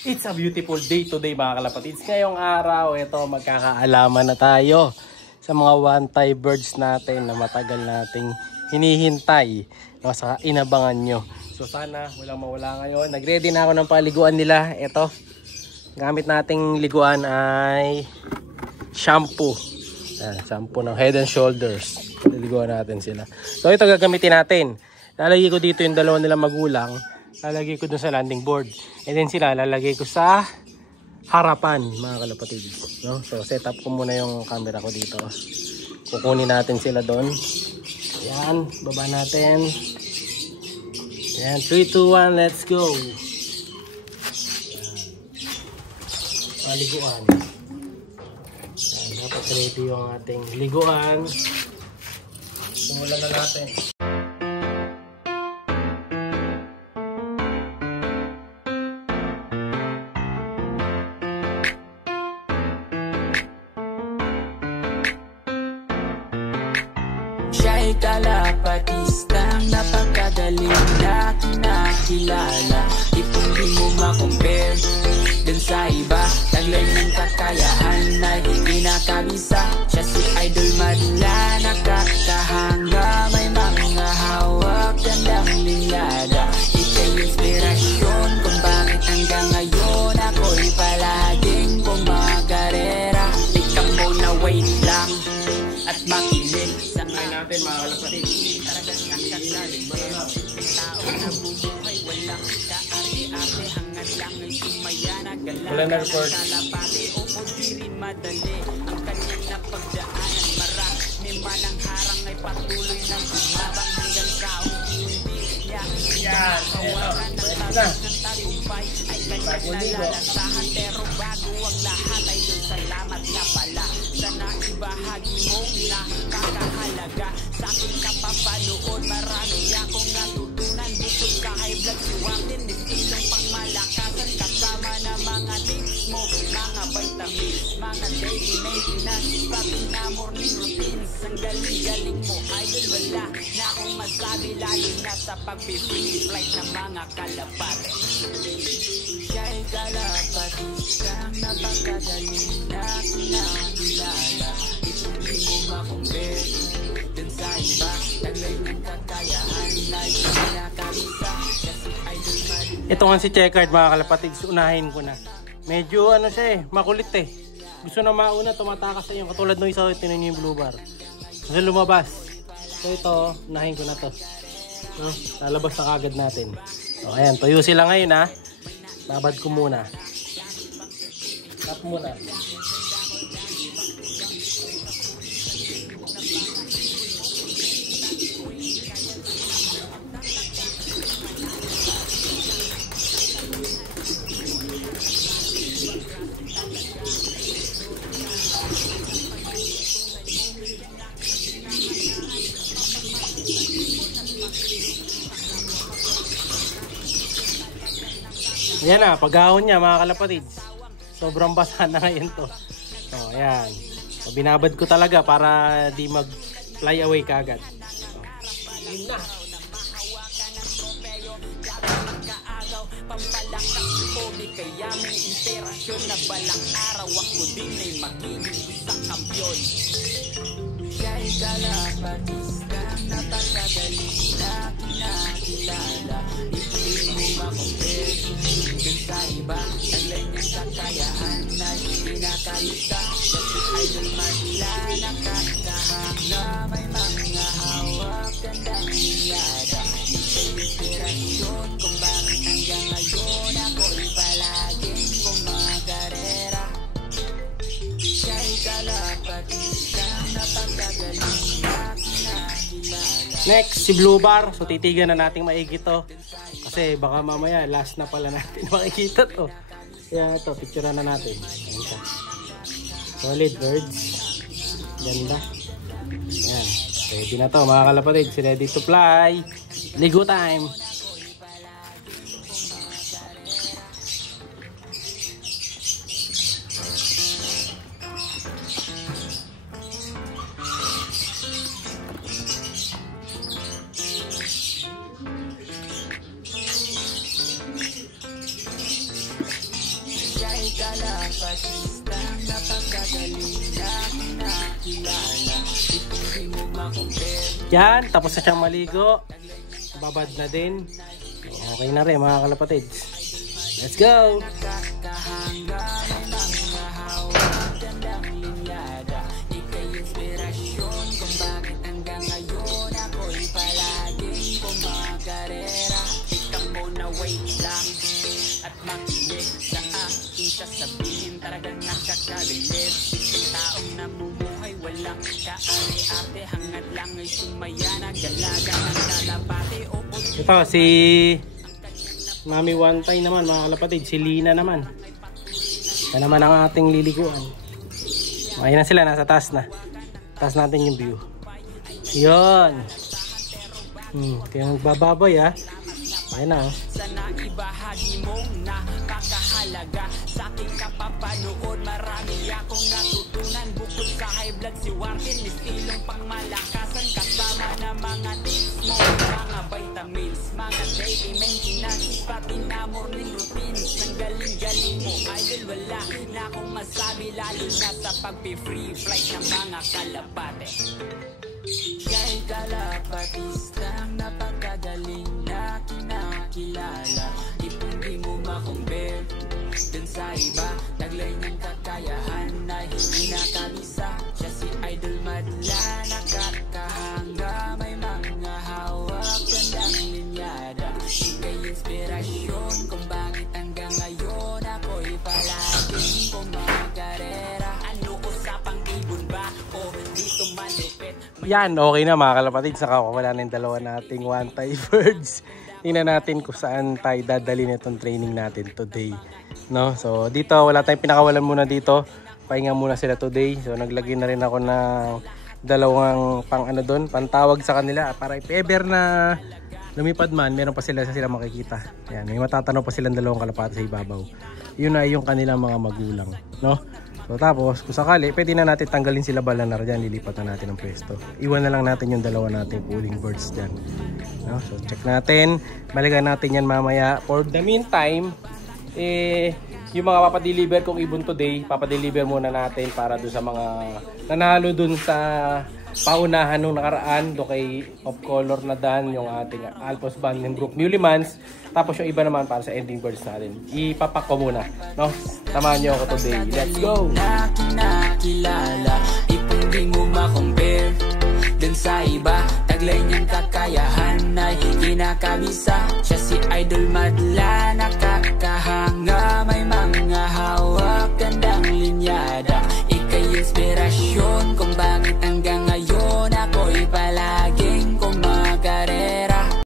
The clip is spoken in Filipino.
It's a beautiful day today mga kalapatids. Ngayong araw, ito magkakaalaman na tayo sa mga one-tie birds natin na matagal nating hinihintay, no, sa inabangan nyo. So sana walang mawala ngayon. Nagready na ako ng paliguan nila. Ito, gamit nating liguan ay shampoo. Shampoo ng Head and Shoulders. Liliguan natin sila. So ito gagamitin natin. Lalagay ko dito yung dalawa nilang magulang. Lalagay ko dun sa landing board. And then sila lalagay ko sa harapan mga kalapatid, no? So set up ko muna yung camera ko dito. Kukunin natin sila doon. Ayan, baba natin. Ayan, 3, 2, 1, let's go. Liguan. Ayan, dapat ready yung ating liguan. Simulan na natin. Siya'y kalapatistang napakagaling na kinakilala. Ipuli mo makompare dun sa iba. Taglay ng kakayahan ay kinakabisa. Siya si Idol Madla, nakakahanga. May mga hawak, gandang linyada. Ika'y inspirasyon kung bakit hanggang ngayon ako'y palaging pumakarera. Ikaw mo na wait lang at makinig sa natin mga kalapatid. Talagang nakagaling tao na bumuhay, walang kaari-ari. Hangad lang ay sumaya na galang kalapati o di rin madali ang kanyang napagdaanan. Marami man ang harang ay patuloy ng bumabang hanggang sa unti-unti niya. Kawalan ng tagumpay ay kanyang nalalasahan. Pero bago ang lahat ay doon salamat na pala sa naibahagi mo na kakahalaga sa aking kapapanood. Marami akong natutunan bukod ka high blood siwang din istilong pangmalakasan kasama na mga tips mo, mga vitamins, mga daily maintenance, pati na morning routines. Ang galing-galing mo idol, wala na akong masabi lalo na sa pag-free flight ng mga kalapate. Siya'y kalapatistang napakagaling na kinakilala. Ipuli mo makompare dun sa iba. Taglay ng kakayahan na kinakabisa. Kasi Idol Madla. Ito nga si Checkered mga kalapatid. Unahin ko na. Medyo ano siya makulit Gusto na mauna, tumatakas sa iyo. Katulad nung isa, tinan niyo yung blue bar. Kasi lumabas. So ito, unahin ko na to. Lalabas na kagad natin. So ayan, tuyo sila ngayon Babad ko muna. Tap muna. Yan paghahon niya mga kalapatid. Sobrang basa na ngayon to. So ayan. So, binabad ko talaga para di mag fly away kagad. Yun na. Kaya may inspirasyon na balang araw ako din ay magiging isang kampiyon. Siya'y kalapatistang napakagaling na kinakilala. Ipuli mo makompare dun sa iba. Taglay niyang kakayahan na pinakalita. Kasi Idol Madla, nakakahanga. May mga hawak, gandang niyada. Ika'y inspirasyon kung bakit hanggang ngayon ako'y palaging pumakarera. Siya'y kalapatistang napakagaling na kinakilala. Next, si Blue Bar. So titigan na nating maigi to. Kasi baka mamaya last na pala natin makikita to. Kaya ito, picturean na natin. Ayan siya. Solid birds. Ganda. Ayan. Ready na to mga kalapatid. Ready to fly. Ligo time. Yan, tapos na siyang maligo. Babad na din. Okay na rin mga kalapatids. Let's go! At makinig sa aking sasabihin, talagang nakakabilib. Taong namumuhay walang kaari-arte, hangad lang ay sumaya, nagalaga ng kalapate. Ito si Mami Wantay naman mga kalapatid, si Lina naman. Yan naman ang ating liliguan. Okay na sila, nasa taas na. Taas natin yung view. Yun. Kaya magbababoy ha. Ayun na. Sana ibahagi mong nakakahalaga sa aking kapapanood. Marami akong natutunan bukod sa high blood si Warren. Estilong pangmalakasan kasama na mga tips mo, mga vitamins, mga daily maintenance, pati na morning routines. Nang galing-galing mo idol, wala na akong masabi, lalo na sa pagpi-free flight ng mga kalapate. Kay kalapatistang napakagaling na kinakilala, hindi mo makumpare dun sa iba. Taglay niyang kakayahan na hindi nakabisa. Siya si Idol Madla, nakakahanga, may mga hawak, gandang linyada. Ika'y inspirasyon kung bakit hanggang ngayon ako'y palaging kumakarera. Ano usapang ibon ba o dito malupit? Yan, okay na mga kalapatid. Nakakawala na yung dalawa nating Wantay birds. Tingnan natin kung saan tayo dadali nitong training natin today, no? So dito wala tayong pinakawalan muna dito. Pahinga muna sila today. So naglagay na rin ako ng dalawang pantawag sa kanila para if ever na lumipad man, meron pa sila makikita. Yan, may matatanong pa silang dalawang kalapate sa ibabaw. Yun na yung kanilang mga magulang, no? So tapos kung sakali, pwede na natin tanggalin sila balanar dyan, lilipat na natin ang pwesto. Iwan na lang natin yung dalawa nating pulling birds dyan, no? So check natin, balikan natin yan mamaya. For the meantime, yung mga papadeliver kong ibon today, papadeliver muna natin para doon sa mga nanalo doon sa paunahan nung nakaraan, do kay Of Color na Dan, yung ating Alphos Banding Group Newlymans. Tapos yung iba naman para sa ending birds natin. Ipapak ko muna, no? Samahan nyo ako today. Let's go! Nakilala, hindi mo makompare dun sa iba. Taglay niyang kakayahan na hindi nakabisa. Siya si Idol Madla, nakakahanga.